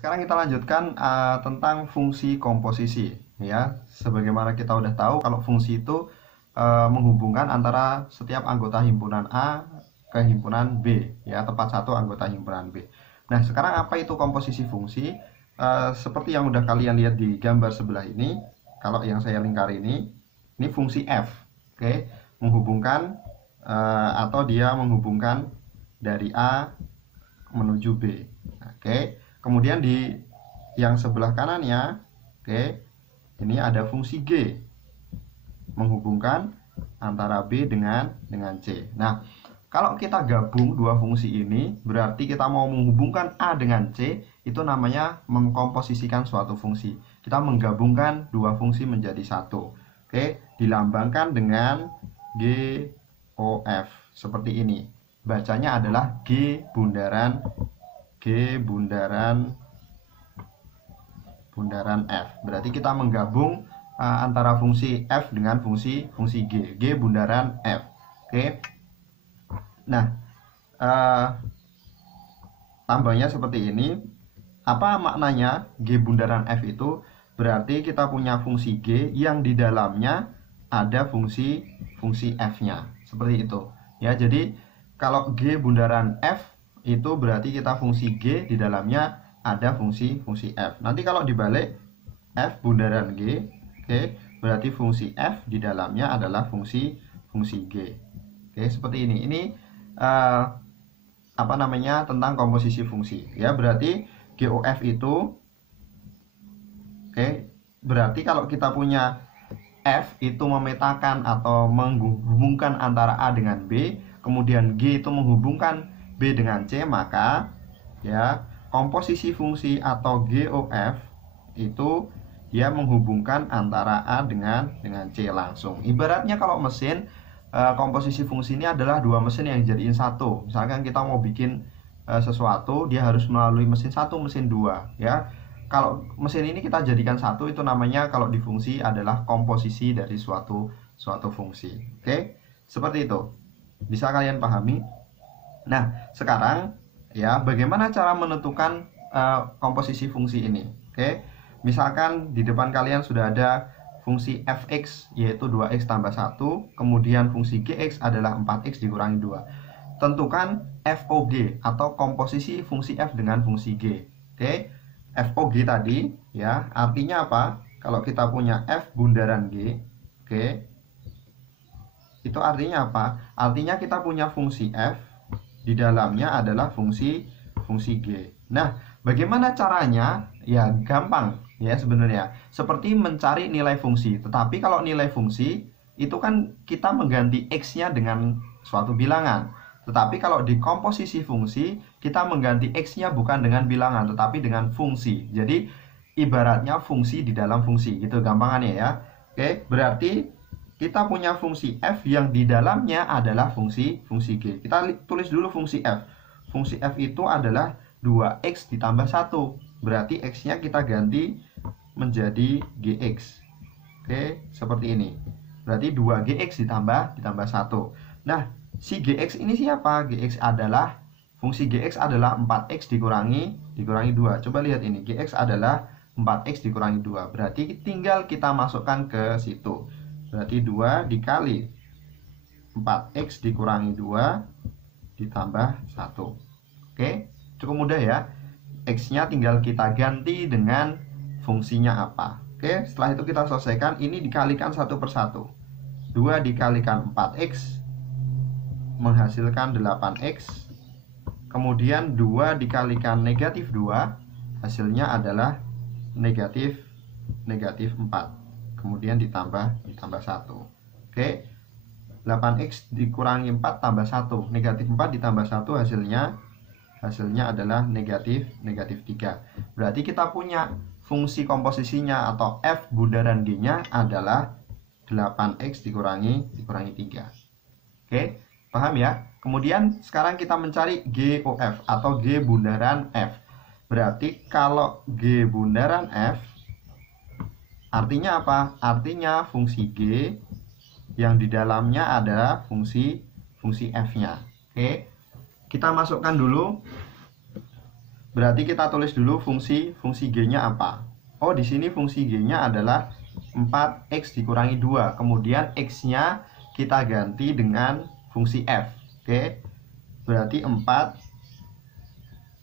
sekarang kita lanjutkan tentang fungsi komposisi ya. Sebagaimana kita udah tahu kalau fungsi itu menghubungkan antara setiap anggota himpunan A ke himpunan B ya, tepat satu anggota himpunan B. Nah, sekarang apa itu komposisi fungsi? Seperti yang udah kalian lihat di gambar sebelah ini, kalau yang saya lingkari ini fungsi F, oke, menghubungkan atau dia menghubungkan dari A menuju B, oke. Kemudian di yang sebelah kanannya, oke, ini ada fungsi G menghubungkan antara B dengan C. Nah, kalau kita gabung dua fungsi ini, berarti kita mau menghubungkan A dengan C, itu namanya mengkomposisikan suatu fungsi. Kita menggabungkan dua fungsi menjadi satu. Oke, dilambangkan dengan GOF seperti ini. Bacanya adalah G bundaran F. Berarti kita menggabung antara fungsi F dengan fungsi G bundaran F. Oke. Nah, tambahnya seperti ini. Apa maknanya G bundaran F itu? Berarti kita punya fungsi G yang di dalamnya ada fungsi F-nya. Seperti itu. Ya, jadi kalau G bundaran F itu berarti kita fungsi G di dalamnya ada fungsi F. Nanti kalau dibalik F bundaran G, oke, berarti fungsi F di dalamnya adalah fungsi G. Oke, seperti ini. Ini apa namanya, tentang komposisi fungsi. Ya, berarti GOF itu, oke, berarti kalau kita punya F itu memetakan atau menghubungkan antara A dengan B, kemudian G itu menghubungkan B dengan C, maka ya komposisi fungsi atau GOF itu dia menghubungkan antara A dengan C langsung. Ibaratnya kalau mesin, komposisi fungsi ini adalah dua mesin yang dijadiin satu. Misalkan kita mau bikin sesuatu, dia harus melalui mesin satu, mesin dua ya. Kalau mesin ini kita jadikan satu, itu namanya kalau di fungsi adalah komposisi dari suatu fungsi. Oke, seperti itu. Bisa kalian pahami? Nah, sekarang ya bagaimana cara menentukan komposisi fungsi ini? Oke, misalkan di depan kalian sudah ada fungsi fx yaitu 2x tambah 1, kemudian fungsi gx adalah 4x dikurangi 2. Tentukan FOG atau komposisi fungsi f dengan fungsi g. Oke, FOG tadi ya artinya apa? Kalau kita punya f bundaran g, oke, itu artinya apa? Artinya kita punya fungsi f, di dalamnya adalah fungsi G. Nah, bagaimana caranya? Ya, gampang ya sebenarnya. Seperti mencari nilai fungsi. Tetapi kalau nilai fungsi itu kan kita mengganti X-nya dengan suatu bilangan. Tetapi kalau di komposisi fungsi, kita mengganti X-nya bukan dengan bilangan, tetapi dengan fungsi. Jadi, ibaratnya fungsi di dalam fungsi. Gitu gampangannya ya. Oke, berarti kita punya fungsi f yang di dalamnya adalah fungsi G. Kita tulis dulu fungsi f. Fungsi f itu adalah 2x ditambah 1. Berarti x-nya kita ganti menjadi gx. Oke, seperti ini. Berarti 2gx ditambah 1. Nah, si gx ini siapa? Gx adalah fungsi gx adalah 4x dikurangi 2. Coba lihat ini, gx adalah 4x dikurangi 2. Berarti tinggal kita masukkan ke situ. Berarti 2 dikali 4x dikurangi 2 ditambah 1. Oke, cukup mudah ya. X-nya tinggal kita ganti dengan fungsinya apa. Oke, setelah itu kita selesaikan. Ini dikalikan satu per satu. 2 dikalikan 4x menghasilkan 8x. Kemudian 2 dikalikan negatif 2, hasilnya adalah negatif 4. Kemudian ditambah 1. Oke, 8x dikurangi 4 tambah 1, negatif 4 ditambah 1, hasilnya adalah negatif 3. Berarti kita punya fungsi komposisinya atau f bundaran g nya adalah 8x dikurangi 3. Oke, paham ya? Kemudian sekarang kita mencari GOF atau G bundaran F. Berarti kalau G bundaran F artinya apa? Artinya fungsi G yang di dalamnya adalah fungsi F-nya. Oke. Kita masukkan dulu Berarti kita tulis dulu fungsi G-nya apa. Oh, di sini fungsi G-nya adalah 4x dikurangi 2. Kemudian x-nya kita ganti dengan fungsi f. Oke. Berarti 4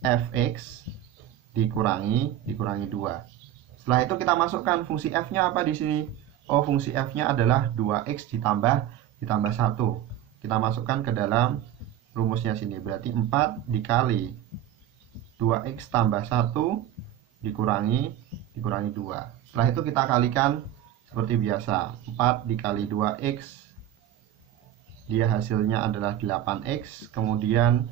fx dikurangi 2. Setelah itu kita masukkan fungsi f-nya apa di sini? Oh, fungsi f-nya adalah 2x ditambah 1. Kita masukkan ke dalam rumusnya sini. Berarti 4 dikali 2x tambah 1 dikurangi 2. Setelah itu kita kalikan seperti biasa. 4 dikali 2x, dia hasilnya adalah 8x. Kemudian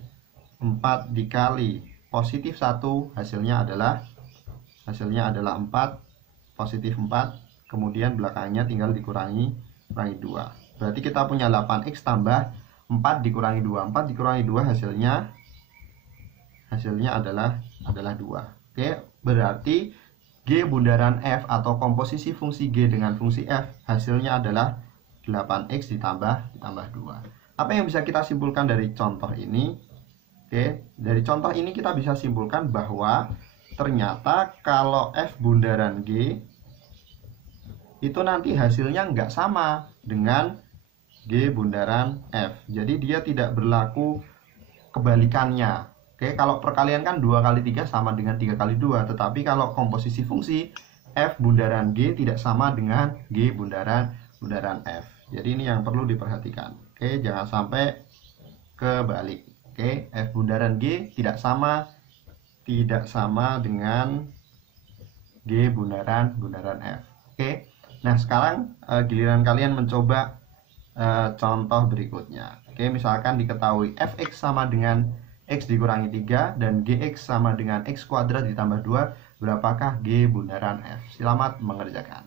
4 dikali positif 1, hasilnya adalah 4, positif 4. Kemudian belakangnya tinggal dikurangi 2. Berarti kita punya 8x tambah 4 dikurangi 2. 4 dikurangi 2 hasilnya adalah 2. Oke, berarti G bundaran F atau komposisi fungsi G dengan fungsi F hasilnya adalah 8x ditambah 2. Apa yang bisa kita simpulkan dari contoh ini? Oke, dari contoh ini kita bisa simpulkan bahwa ternyata kalau F bundaran G itu nanti hasilnya nggak sama dengan G bundaran F. Jadi dia tidak berlaku kebalikannya. Oke, kalau perkalian kan 2 kali 3 sama dengan 3 kali 2. Tetapi kalau komposisi fungsi F bundaran G tidak sama dengan G bundaran F. Jadi ini yang perlu diperhatikan. Oke, jangan sampai kebalik. Oke, F bundaran G tidak sama dengan G bundaran F. Oke. Nah, sekarang giliran kalian mencoba contoh berikutnya. Oke, misalkan diketahui fx sama dengan x dikurangi 3 dan gx sama dengan x kuadrat ditambah 2, berapakah G bundaran F? Selamat mengerjakan.